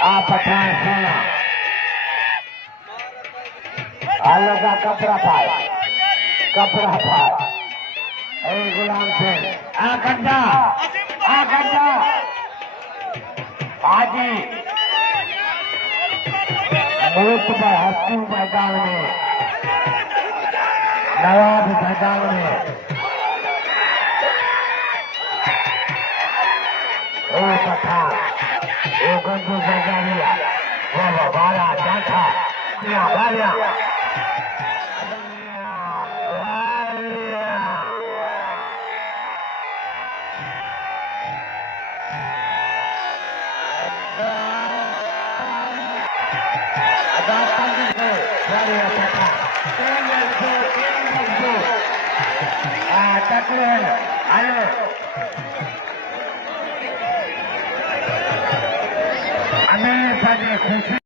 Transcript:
पठान सोना आलो का कपड़ा पाए गुलाम सिंह गड्ढा हाजी मुल्क पर हस्तू मैदान में नवाब मैदान में पठान गंदू जजारिया बाबा बारा जाठा बारिया खुशी